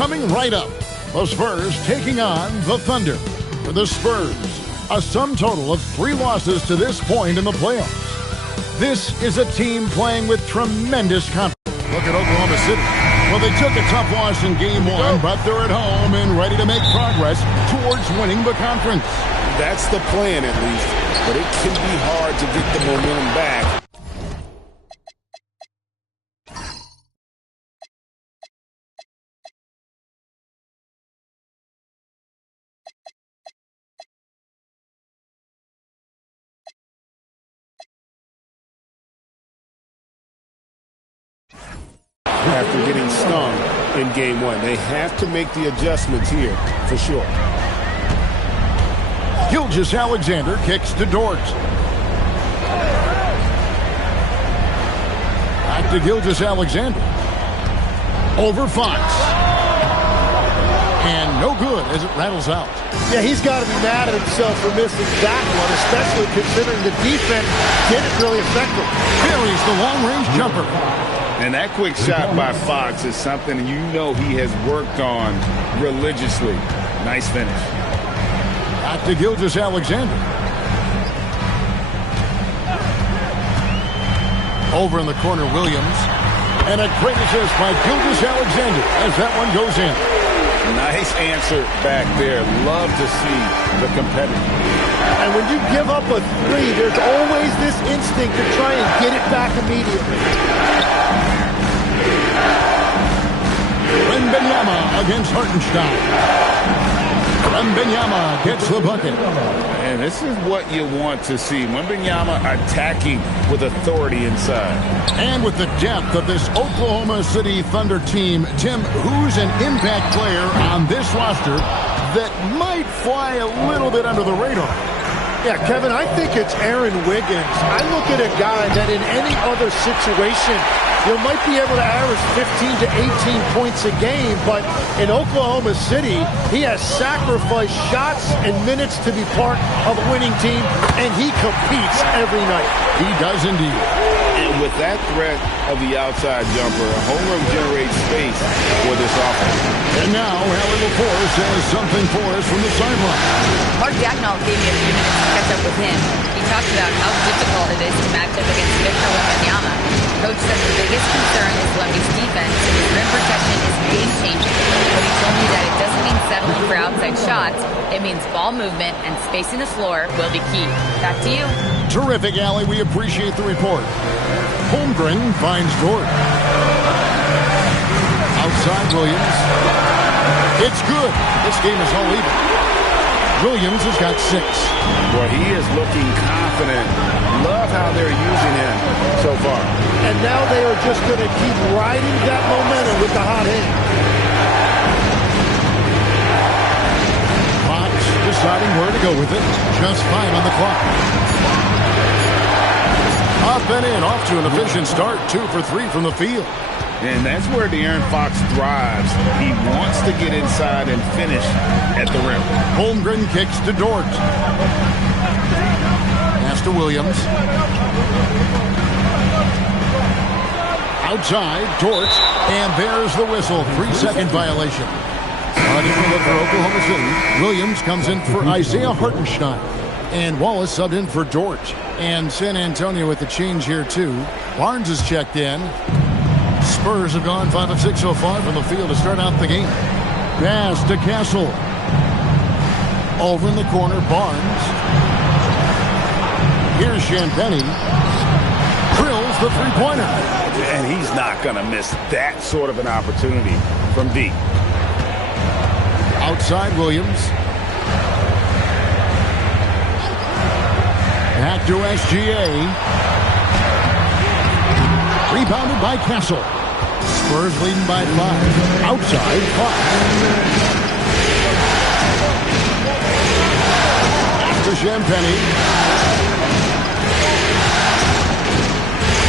Coming right up, the Spurs taking on the Thunder. For the Spurs, a sum total of 3 losses to this point in the playoffs. This is a team playing with tremendous confidence. Look at Oklahoma City. Well, they took a tough loss in Game 1, but they're at home and ready to make progress towards winning the conference. That's the plan, at least, but it can be hard to get the momentum back. After getting stung in Game 1, they have to make the adjustments here for sure. Gilgeous-Alexander kicks to Dort. Back to Gilgeous-Alexander. Over Fox. And no good as it rattles out. Yeah, he's got to be mad at himself for missing that one, especially considering the defense didn't really affect him. Buries the long-range jumper. And that quick shot by Fox is something you know he has worked on religiously. Nice finish. Back to Gilgeous-Alexander. Over in the corner, Williams. And a great assist by Gilgeous-Alexander as that one goes in. Nice answer back there. Love to see the competitor. And when you give up a 3, there's always this instinct to try and get it back immediately. Wembanyama against Hartenstein. Wembanyama gets the bucket. And this is what you want to see. Wembanyama attacking with authority inside. And with the depth of this Oklahoma City Thunder team, Tim, who's an impact player on this roster that might fly a little bit under the radar? Yeah, Kevin, I think it's Aaron Wiggins. I look at a guy that in any other situation, you might be able to average 15 to 18 points a game, but in Oklahoma City, he has sacrificed shots and minutes to be part of a winning team, and he competes every night. He does indeed. And with that threat of the outside jumper, a homeroom generates space for this offense. And now, Allie LaForce has something for us from the sideline. Mark Dagnall gave me a few minutes to catch up with him. He talked about how difficult it is to match up against Victor Wembanyama. Coach said the biggest concern is Lumby's defense, and his rim protection is game-changing. But he told me that it doesn't mean settling for outside shots. It means ball movement and spacing the floor will be key. Back to you. Terrific, Allie. We appreciate the report. Holmgren finds Dort. Outside Williams. It's good. This game is all even. Williams has got 6. Boy, he is looking confident. Love how they're using him so far. And now they are just going to keep riding that momentum with the hot hand. Fox deciding where to go with it. Just 5 on the clock. Up and in, off to an efficient start. 2 for 3 from the field. And that's where De'Aaron Fox thrives. He wants to get inside and finish at the rim. Holmgren kicks to Dort. Pass to Williams. Outside, Dort. And there's the whistle. 3-second violation. Starting to look for Oklahoma City. Williams comes in for Isaiah Hartenstein. And Wallace subbed in for Dort. And San Antonio with the change here, too. Barnes is checked in. Spurs have gone 5 of 6 so far from the field to start out the game. Pass to Castle. Over in the corner, Barnes. Here's Champagnie. Drills the three-pointer. And he's not going to miss that sort of an opportunity from deep. Outside Williams. Back to SGA. Rebounded by Castle. Spurs leading by 5. Outside, Fox. To Champagnie.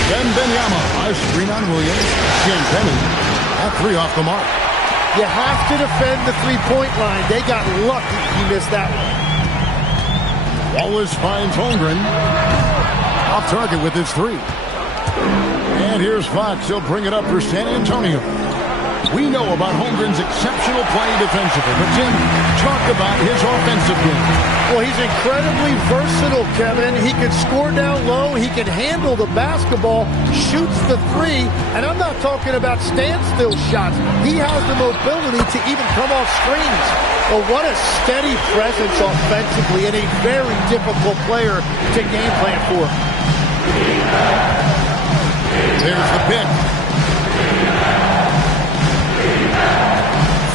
Wembanyama. A screen on Williams. Champagnie at 3 off the mark. You have to defend the three-point line. They got lucky he missed that one. Wallace finds Holmgren. Off target with his 3. And here's Fox. He'll bring it up for San Antonio. We know about Holmgren's exceptional play defensively, but Jim, talk about his offensive game. Well, he's incredibly versatile, Kevin. He can score down low. He can handle the basketball, shoots the three, and I'm not talking about standstill shots. He has the mobility to even come off screens. Well, what a steady presence offensively and a very difficult player to game plan for. There's the pick.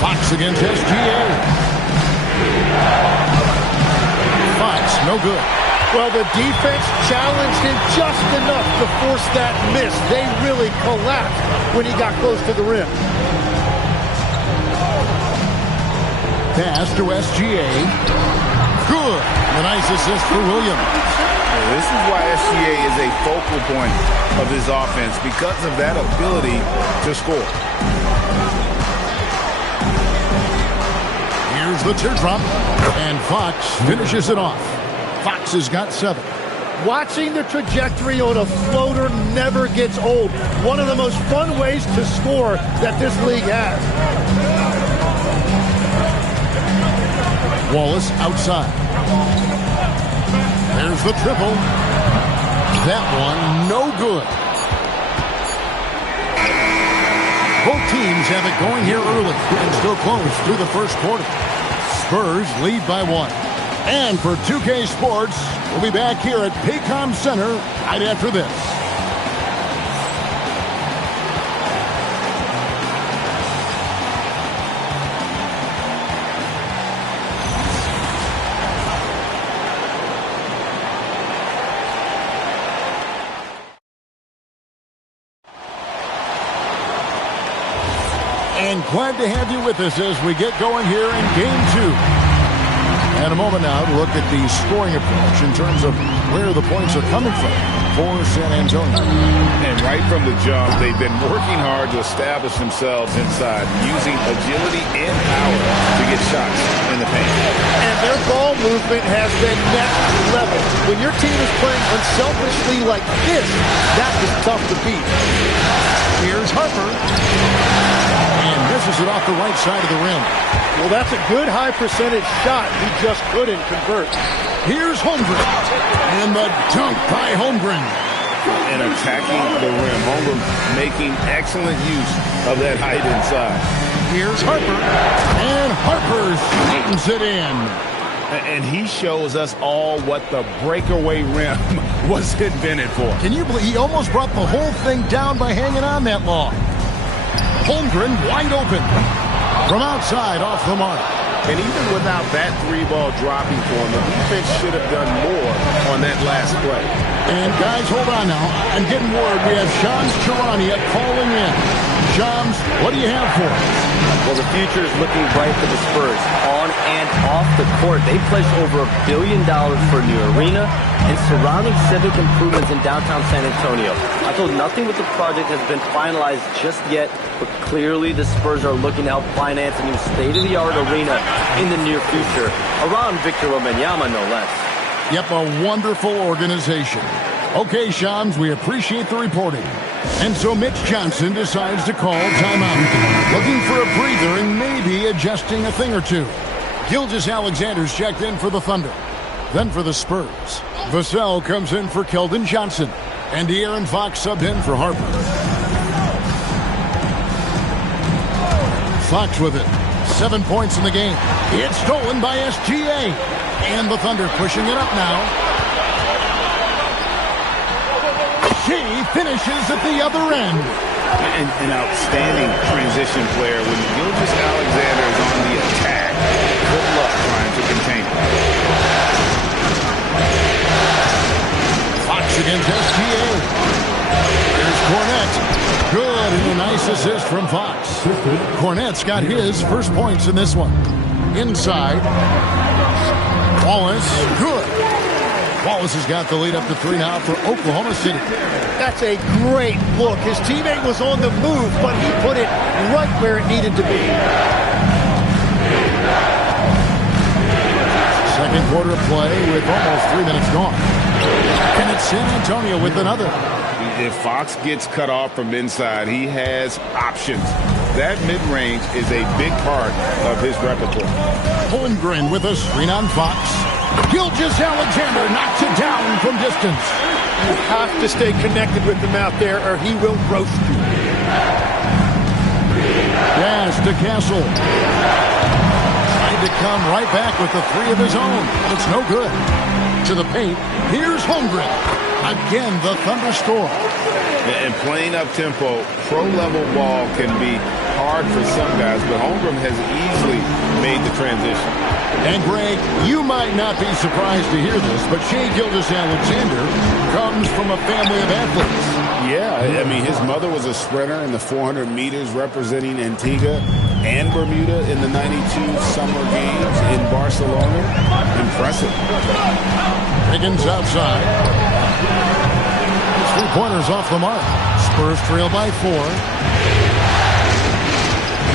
Fox against SGA. Fox, no good. Well, the defense challenged him just enough to force that miss. They really collapsed when he got close to the rim. Pass to SGA. Good. A nice assist for Williams. This is why SGA is a focal point of his offense, because of that ability to score. Here's the teardrop, and Fox finishes it off. Fox has got 7. Watching the trajectory on a floater never gets old. One of the most fun ways to score that this league has. Wallace outside. There's the triple. That one, no good. Both teams have it going here early and still close through the first quarter. Spurs lead by 1. And for 2K Sports, we'll be back here at Paycom Center right after this. And glad to have you with us as we get going here in Game 2. And a moment now to look at the scoring approach in terms of where the points are coming from for San Antonio. And right from the jump, they've been working hard to establish themselves inside, using agility and power to get shots in the paint. And their ball movement has been next level. When your team is playing unselfishly like this, that is tough to beat. Here's Harper. And misses it off the right side of the rim. Well, that's a good high percentage shot. He just couldn't convert. Here's Holmgren. And the dunk by Holmgren. And attacking the rim. Holmgren making excellent use of that height inside. Here's Harper. And Harper slams it in. And he shows us all what the breakaway rim was invented for. Can you believe he almost brought the whole thing down by hanging on that long? Holmgren wide open. From outside, off the mark. And even without that 3-ball dropping for him, the defense should have done more on that last play. And guys, hold on now. I'm getting word we have Shams Charania calling in. Shams, what do you have for us? Well, the future is looking bright for the Spurs. On and off the court, they pledged over $1 billion for a new arena and surrounding civic improvements in downtown San Antonio. Although nothing with the project has been finalized just yet, but clearly the Spurs are looking to help finance a new state-of-the-art arena in the near future, around Victor Wembanyama, no less. Yep, a wonderful organization. Okay, Shams, we appreciate the reporting. And so Mitch Johnson decides to call timeout, looking for a breather and maybe adjusting a thing or two. Gilgeous-Alexander's checked in for the Thunder. Then for the Spurs, Vassell comes in for Keldon Johnson, and De'Aaron Fox subbed in for Harper. Fox with it. 7 points in the game. It's stolen by SGA. And the Thunder pushing it up now. She finishes at the other end. An outstanding transition player when Gilgeous-Alexander is on the attack. Good luck trying to contain him. Fox against SGA. Here's Cornette. Good, and a nice assist from Fox. Cornette's got his first points in this one. Inside. Wallace, good. Wallace has got the lead up to 3 now for Oklahoma City. That's a great look. His teammate was on the move, but he put it right where it needed to be. Second quarter of play with almost 3 minutes gone. And it's San Antonio with another. If Fox gets cut off from inside, he has options. That mid-range is a big part of his repertoire. Holmgren with a screen on Fox. Gilgeous-Alexander knocks it down from distance. You have to stay connected with him out there or he will roast you. Pass to Castle. Trying to come right back with the three of his own. It's no good. To the paint. Here's Holmgren. Again, the Thunder score. And playing up-tempo, pro-level ball can be hard for some guys, but Holmgren has easily made the transition. And, Greg, you might not be surprised to hear this, but Shai Gilgeous-Alexander comes from a family of athletes. Yeah, I mean, his mother was a sprinter in the 400 meters representing Antigua and Bermuda in the 92 Summer Games in Barcelona. Impressive. Higgins outside. Three-pointers off the mark. Spurs trail by 4.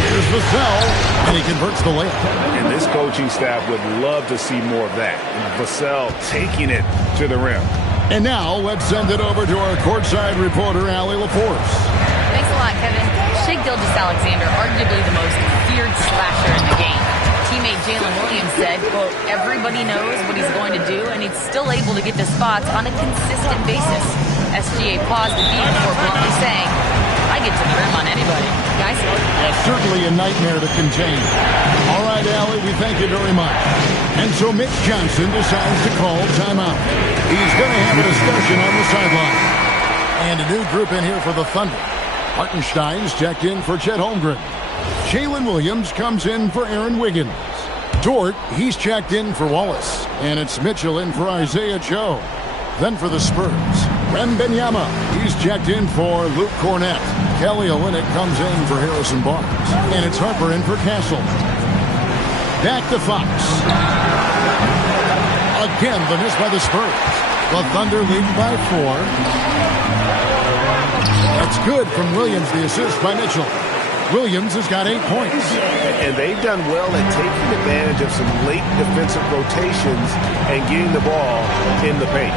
Here's Vassell, and he converts the layup. And this coaching staff would love to see more of that. Vassell taking it to the rim. And now let's send it over to our courtside reporter, Allie LaForce. Thanks a lot, Kevin. Shai Gilgeous-Alexander, arguably the most feared slasher in the game. Teammate Jalen Williams said, quote, everybody knows what he's going to do, and he's still able to get to spots on a consistent basis. SGA paused the beat before bluntly saying, I get to the rim on anybody. Guys? That's certainly a nightmare to contain. All right, Allie, we thank you very much. And so Mitch Johnson decides to call timeout. He's going to have a discussion on the sideline. And a new group in here for the Thunder. Hartenstein's checked in for Chet Holmgren. Jalen Williams comes in for Aaron Wiggins. Dort, he's checked in for Wallace. And it's Mitchell in for Isaiah Joe. Then for the Spurs, Wembanyama, he's checked in for Luke Cornett. Kelly Olynyk comes in for Harrison Barnes. And it's Harper in for Castle. Back to Fox. Again, the miss by the Spurs. The Thunder leading by 4. That's good from Williams, the assist by Mitchell. Williams has got 8 points. And they've done well at taking advantage of some late defensive rotations and getting the ball in the paint.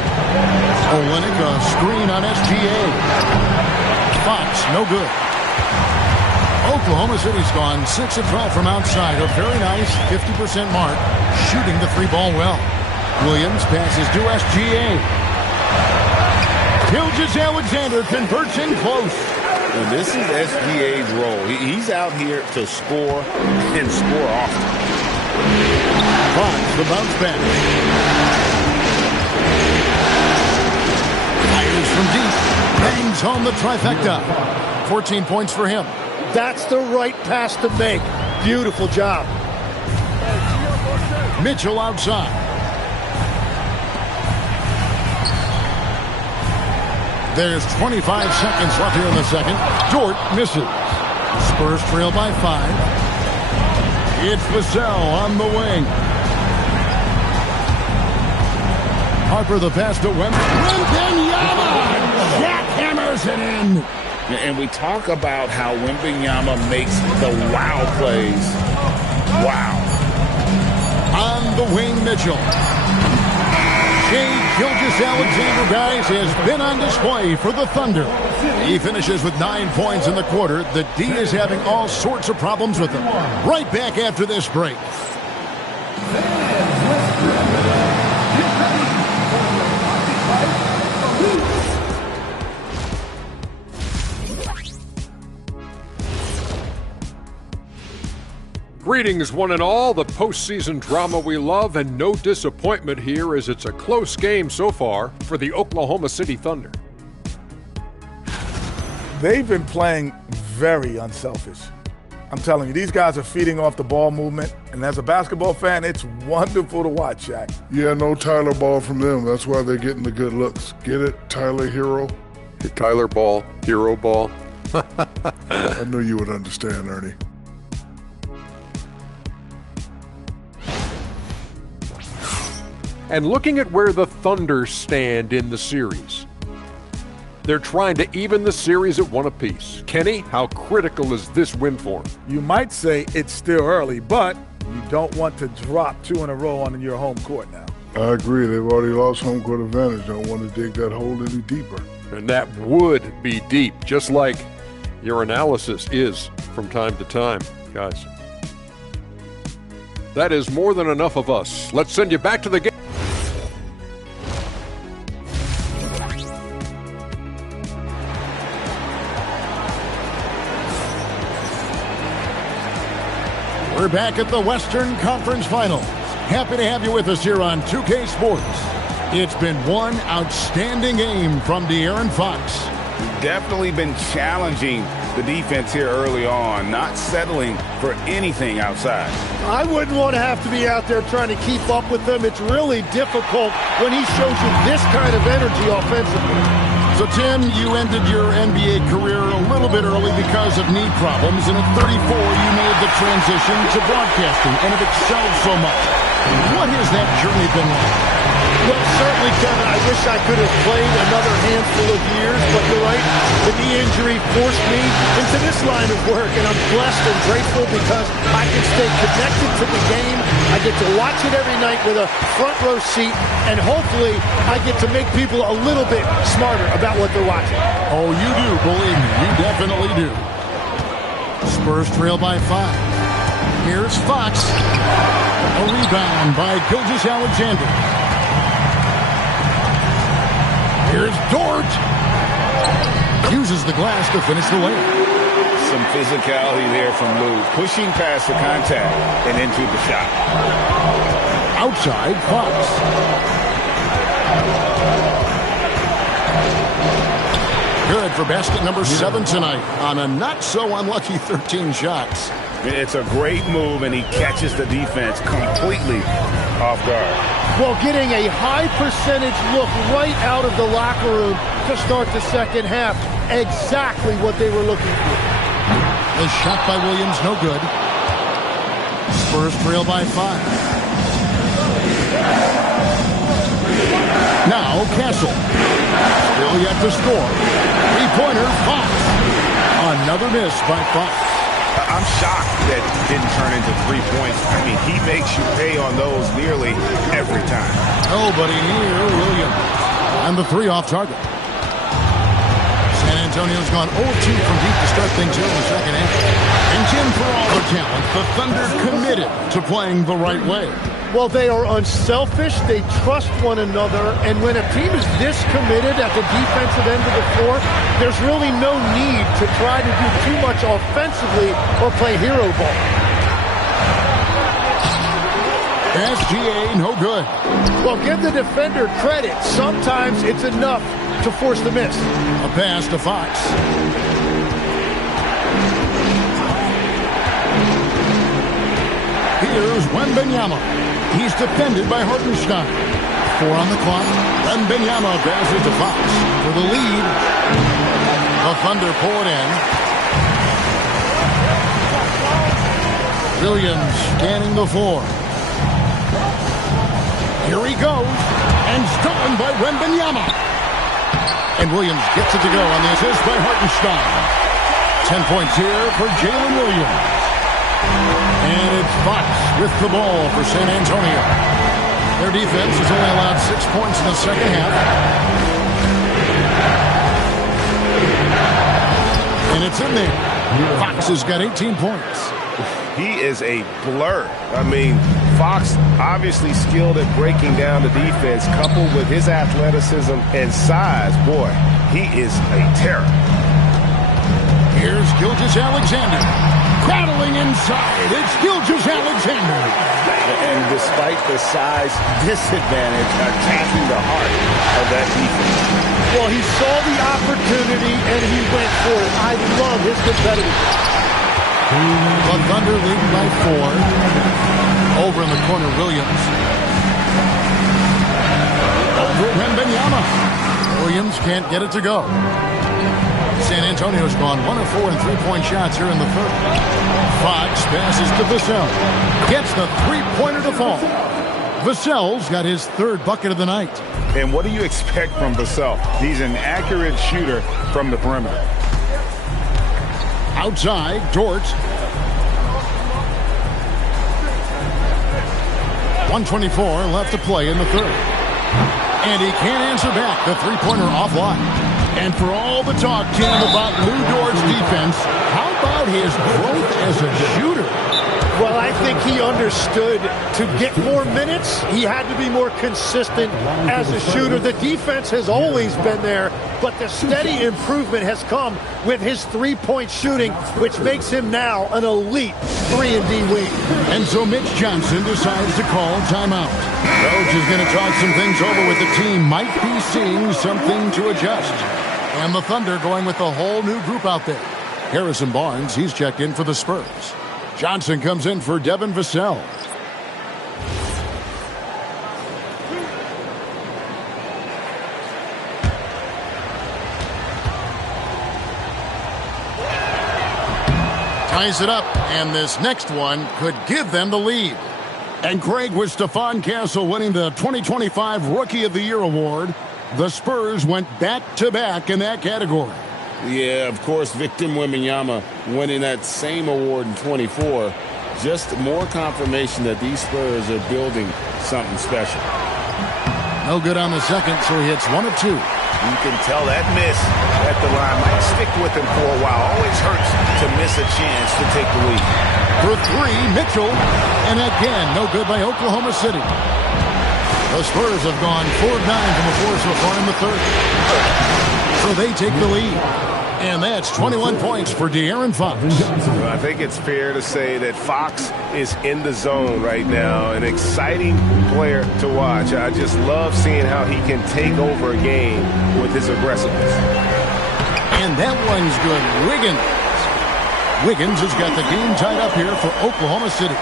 Olynyk, a screen on SGA. Fox, no good. Oklahoma City's gone 6 of 12 from outside. A very nice 50% mark, shooting the three ball well. Williams passes to SGA. Gilgeous-Alexander converts in close. And this is SGA's role. He's out here to score and score often. Fox, the bounce back. Fires from deep. Bangs home the trifecta. 14 points for him. That's the right pass to make. Beautiful job. Mitchell outside. There's 25 seconds left here in the second. Dort misses. Spurs trail by 5. It's Vassell on the wing. Harper the pass to Wembanyama. Jackhammers it in. And we talk about how Wembanyama makes the wow plays. Wow. On the wing, Mitchell. Shai Gilgeous-Alexander, guys, has been on display for the Thunder. He finishes with 9 points in the quarter. The D is having all sorts of problems with him. Right back after this break. Greetings, one and all. The postseason drama we love, and no disappointment here as it's a close game so far for the Oklahoma City Thunder. They've been playing very unselfish. I'm telling you, these guys are feeding off the ball movement, and as a basketball fan, it's wonderful to watch, Shaq. Yeah, no Tyler ball from them. That's why they're getting the good looks. Get it, Tyler Hero? Tyler ball, hero ball. I knew you would understand, Ernie. And looking at where the Thunder stand in the series, they're trying to even the series at 1 apiece. Kenny, how critical is this win for them? You might say it's still early, but you don't want to drop 2 in a row on your home court now. I agree. They've already lost home court advantage. Don't want to dig that hole any deeper. And that would be deep, just like Your analysis is from time to time, guys. That is more than enough of us. Let's send you back to the game. We're back at the Western Conference Finals. Happy to have you with us here on 2K Sports. It's been one outstanding game from De'Aaron Fox. Definitely been challenging the defense here early on, not settling for anything outside. I wouldn't want to have to be out there trying to keep up with them. It's really difficult when he shows you this kind of energy offensively. So, Tim, you ended your NBA career a little bit early because of knee problems, and at 34, you made the transition to broadcasting and have excelled so much. What has that journey been like? Well, certainly, Kevin, I wish I could have played another handful of years, but you're right. The knee injury forced me into this line of work, and I'm blessed and grateful because I can stay connected to the game. I get to watch it every night with a front row seat, and hopefully I get to make people a little bit smarter about what they're watching. Oh, you do, believe me. You definitely do. Spurs trail by 5. Here's Fox. A rebound by Gilgeous-Alexander. Here's Dort. Uses the glass to finish the layup. Some physicality there from Lou, pushing past the contact and into the shot. Outside, Fox. Good for basket number 7 tonight on a not-so-unlucky 13 shots. It's a great move, and he catches the defense completely off guard. Well, getting a high percentage look right out of the locker room to start the second half. Exactly what they were looking for. The shot by Williams, no good. Spurs trail by 5. Now Castle. Still yet to score. Three-pointer, Fox. Another miss by Fox. I'm shocked that didn't turn into 3 points. I mean, he makes you pay on those nearly every time. Nobody near Williams. And the 3 off target. San Antonio's gone 0-2 from deep to start things here in the second half. And Jim, for all the talent, the Thunder committed to playing the right way. Well, they are unselfish. They trust one another. And when a team is this committed at the defensive end of the floor, there's really no need to try to do too much offensively or play hero ball. SGA, no good. Well, give the defender credit. Sometimes it's enough to force the miss. A pass to Fox. Here's Wembanyama. He's defended by Hartenstein. 4 on the clock. Wembanyama passes to Fox for the lead. The Thunder pull it in. Williams scanning the floor. Here he goes. And stolen by Wembanyama. And Williams gets it to go on the assist by Hartenstein. 10 points here for Jalen Williams. And it's Fox with the ball for San Antonio. Their defense has only allowed 6 points in the second half. And it's in there. Fox has got 18 points. He is a blur. I mean, Fox obviously skilled at breaking down the defense, coupled with his athleticism and size. Boy, he is a terror. Here's Gilgeous-Alexander. Crattling inside. It's Gilgeous-Alexander. And despite the size disadvantage, attacking the heart of that defense. Well, he saw the opportunity and he went for it. I love his competitiveness. The Thunder leading by 4. Over in the corner, Williams. Over Wembanyama. Williams can't get it to go. San Antonio's gone 1 of 4 in 3-point shots here in the third. Fox passes to Vassell. Gets the 3-pointer to fall. Vassell's got his 3rd bucket of the night. And what do you expect from Vassell? He's an accurate shooter from the perimeter. Outside, Dort. 1:24 left to play in the third. And he can't answer back. The 3-pointer offline. And for all the talk, Tim, about Lou Dort's defense, how about his growth as a shooter? Well, I think he understood to get more minutes, he had to be more consistent as a shooter. The defense has always been there, but the steady improvement has come with his three-point shooting, which makes him now an elite 3-and-D wing. And so Mitch Johnson decides to call timeout. Coach is going to talk some things over with the team. Might be seeing something to adjust. And the Thunder going with a whole new group out there. Harrison Barnes, he's checked in for the Spurs. Johnson comes in for Devin Vassell. Ties it up, and this next one could give them the lead. And Craig, with Stephon Castle winning the 2025 Rookie of the Year award, the Spurs went back-to-back in that category. Yeah, of course, Victor Wembanyama winning that same award in 24. Just more confirmation that these Spurs are building something special. No good on the second, so he hits 1 of 2. You can tell that miss at the line might stick with him for a while. Always hurts to miss a chance to take the lead. For 3, Mitchell. And again, no good by Oklahoma City. The Spurs have gone 4 of 9 from the floor so far in the third. So they take the lead. And that's 21 points for De'Aaron Fox. Well, I think it's fair to say that Fox is in the zone right now. An exciting player to watch. I just love seeing how he can take over a game with his aggressiveness. And that one's good. Wiggins has got the game tied up here for Oklahoma City.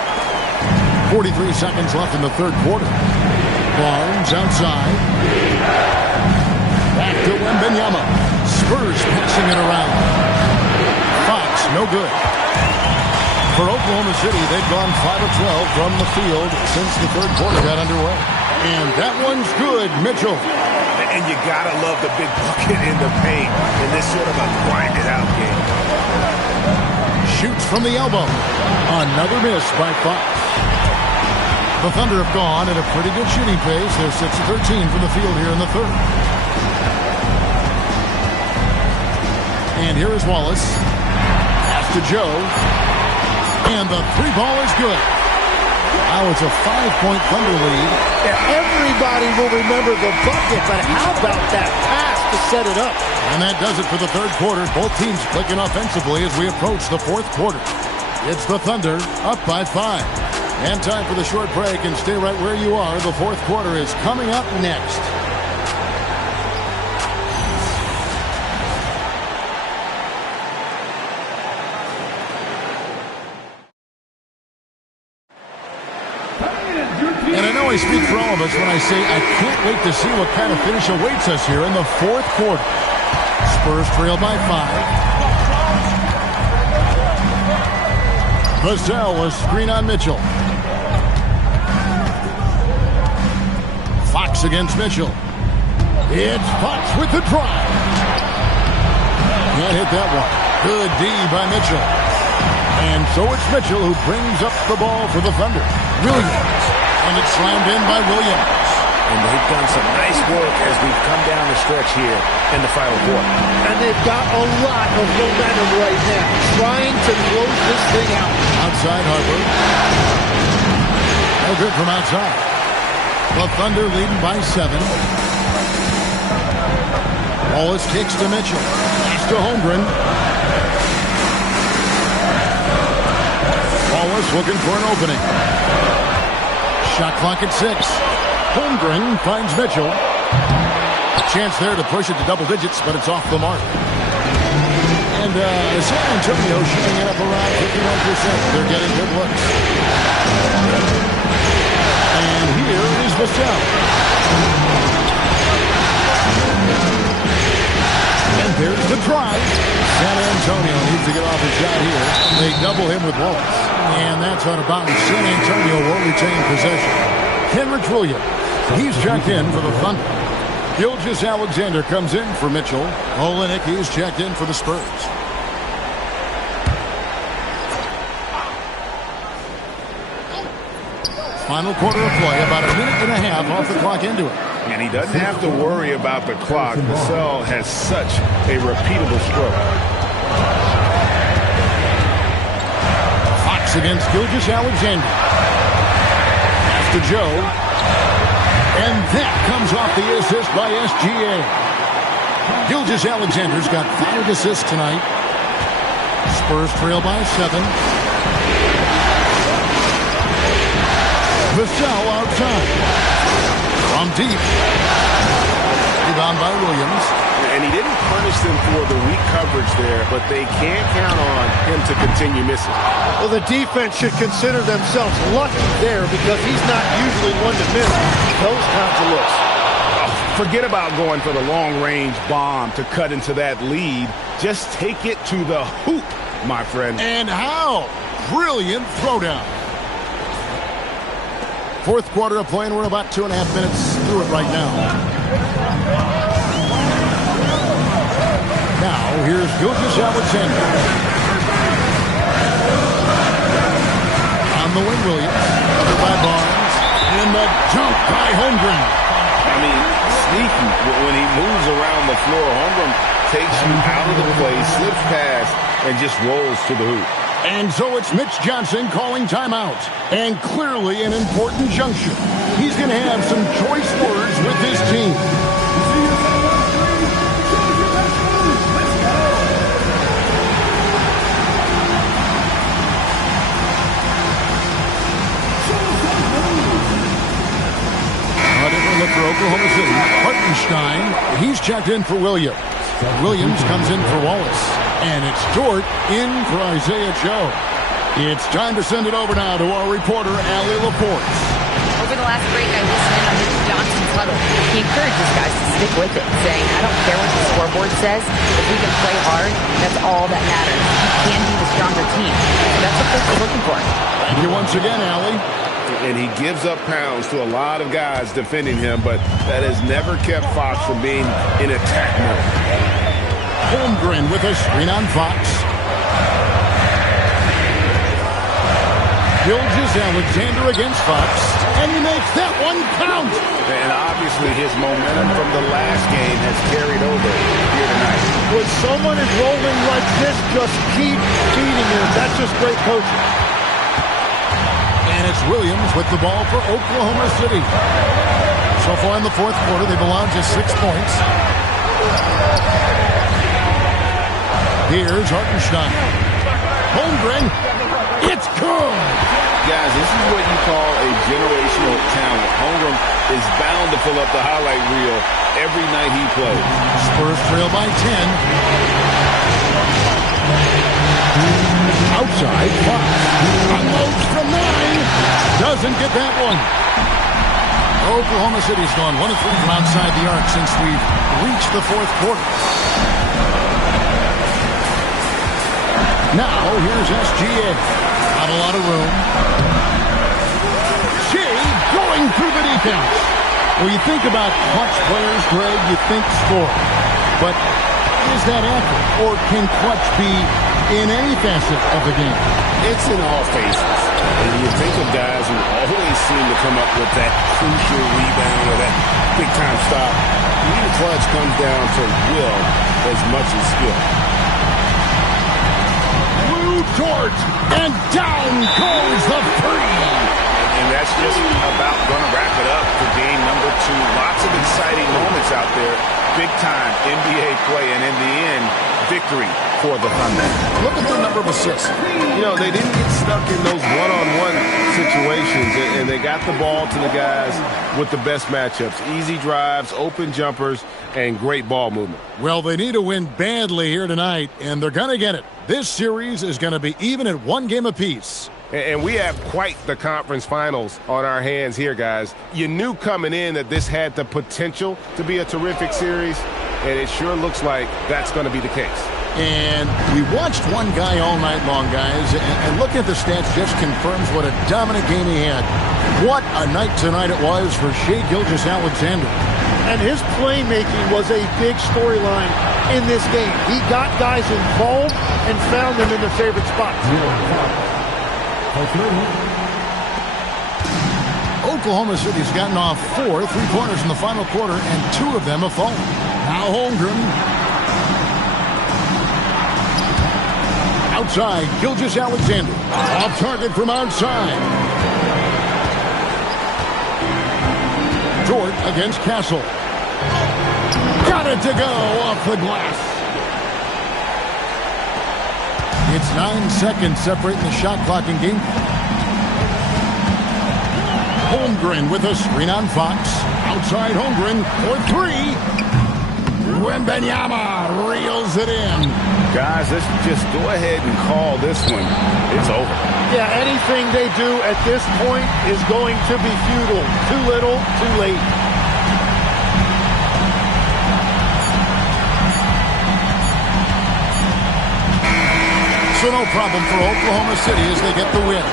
43 seconds left in the third quarter. Barnes outside. Back to Wembanyama. Spurs passing it around. Fox, no good. For Oklahoma City, they've gone 5 of 12 from the field since the third quarter got underway. And that one's good, Mitchell. And you gotta love the big bucket in the paint in this sort of a grinded-out game. Shoots from the elbow. Another miss by Fox. The Thunder have gone at a pretty good shooting pace. They're 6 of 13 from the field here in the third. And here is Wallace. Pass to Joe. And the 3-ball is good. Now it's a 5-point Thunder lead. Yeah, everybody will remember the bucket, but how about that pass to set it up? And that does it for the third quarter. Both teams clicking offensively as we approach the fourth quarter. It's the Thunder up by 5. And time for the short break, and stay right where you are. The fourth quarter is coming up next. And I know I speak for all of us when I say I can't wait to see what kind of finish awaits us here in the fourth quarter. Spurs trail by 5. Vassell, a screen on Mitchell. Fox against Mitchell. It's Fox with the drive. Can't hit that one. Good D by Mitchell. And so it's Mitchell who brings up the ball for the Thunder. Williams. And it's slammed in by Williams. And they've done some nice work as we've come down the stretch here in the final quarter. And they've got a lot of momentum right now, trying to close this thing out. Outside Harper. No good from outside. The Thunder leading by 7. Wallace kicks to Mitchell. Pass to Holmgren. Wallace looking for an opening. Shot clock at 6. Holmgren finds Mitchell. A chance there to push it to double digits, but it's off the mark. And San Antonio shooting it up around 51%. They're getting good looks. And here is Vassell. And there's the try. San Antonio needs to get off his shot here. They double him with Wallace. And that's on a bounce. San Antonio will retain possession. Kenrich Williams. He's checked in for the Thunder. Gilgeous-Alexander comes in for Mitchell. Olenek, he's checked in for the Spurs. Final quarter of play, about a minute and a half off the clock into it. And he doesn't have to worry about the clock. Vassell has such a repeatable stroke. Fox against Gilgeous-Alexander. Pass to Joe. And that comes off the assist by SGA. Gilgeous-Alexander's got 5 assists tonight. Spurs trail by 7. Vassell outside. From deep. Rebound by Williams. And he didn't punish them for the weak coverage there, but they can't count on him to continue missing. Well, the defense should consider themselves lucky there because he's not usually one to miss those kinds of looks. Forget about going for the long-range bomb to cut into that lead. Just take it to the hoop, my friend. And how? Brilliant throwdown. Fourth quarter of play, and we're about 2.5 minutes through it right now. Now, here's Gilgeous-Alexander. On the wing, Williams. Covered by Barnes. And the dunk by Holmgren. I mean, sneaky. When he moves around the floor, Holmgren takes you out of the play, slips past, and just rolls to the hoop. And so it's Mitch Johnson calling timeout. And clearly an important juncture. He's going to have some choice words with his team. Look for Oklahoma City. Hartenstein, he's checked in for Williams. Williams comes in for Wallace. And it's Dort in for Isaiah Joe. It's time to send it over now to our reporter, Allie Laporte. Over the last break, I listened in on Mitch Johnson's huddle. He encourages guys to stick with it, saying, I don't care what the scoreboard says. If we can play hard, that's all that matters. We can be the stronger team. That's what they're looking for. Thank you once again, Allie. And he gives up pounds to a lot of guys defending him, but that has never kept Fox from being in attack mode. Holmgren with a screen on Fox. Gilgeous-Alexander against Fox. And he makes that one count. And obviously his momentum from the last game has carried over here tonight. When someone is rolling like this, just keep feeding him. That's just great coaching. And it's Williams with the ball for Oklahoma City. So far in the fourth quarter, they've allowed just 6 points. Here's Hartenstein. Holmgren. It's good. Guys, this is what you call a generational talent. Holmgren is bound to pull up the highlight reel every night he plays. Spurs trail by 10. Outside, Fox. Unloads from 9. Doesn't get that one. Oklahoma City's gone 1 of 3 from outside the arc since we've reached the fourth quarter. Now, here's SGA. Not a lot of room. Shea going through the defense. When you think about clutch players, Greg, you think score. But is that accurate? Or can clutch be in any facet of the game? It's in all phases. And you think of guys who always seem to come up with that crucial rebound or that big-time stop. Being clutch comes down to will as much as skill. Dort, and down goes the three. And that's just about going to wrap it up for game number 2. Lots of exciting moments out there. Big-time NBA play, and in the end, victory for the Thunder. Look at the number of assists. You know, they didn't get stuck in those one-on-one situations, and they got the ball to the guys with the best matchups. Easy drives, open jumpers, and great ball movement. Well, they need to win badly here tonight, and they're going to get it. This series is going to be even at 1 game apiece. And we have quite the conference finals on our hands here, guys. You knew coming in that this had the potential to be a terrific series, and it sure looks like that's going to be the case. And we watched one guy all night long, guys, and looking at the stats just confirms what a dominant game he had. What a night tonight it was for Shai Gilgeous-Alexander. And his playmaking was a big storyline in this game. He got guys involved and found them in their favorite spots. Oklahoma City's gotten off 4 3-pointers in the final quarter, and 2 of them have fallen. Now Holmgren. Outside, Gilgeous-Alexander. Off target from outside. Dort against Castle. Got it to go off the glass. It's 9 seconds separating the shot clock and game. Holmgren with a screen on Fox. Outside Holmgren for 3. Wembanyama reels it in. Guys, let's just go ahead and call this one. It's over. Yeah, anything they do at this point is going to be futile. Too little, too late. So no problem for Oklahoma City as they get the win.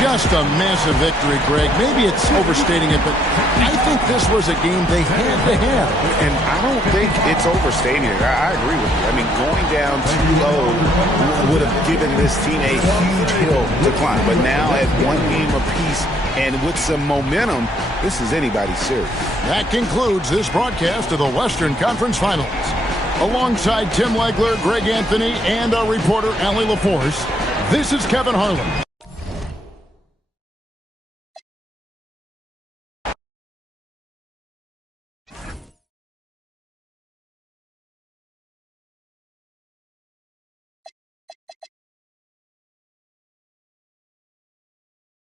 Just a massive victory, Greg. Maybe it's overstating it, but I think this was a game they had to have. And I don't think it's overstating it. I agree with you. I mean, going down too low would have given this team a huge hill to climb. But now at 1 game apiece and with some momentum, this is anybody's series. That concludes this broadcast of the Western Conference Finals. Alongside Tim Legler, Greg Anthony, and our reporter, Allie LaForce, this is Kevin Harlan.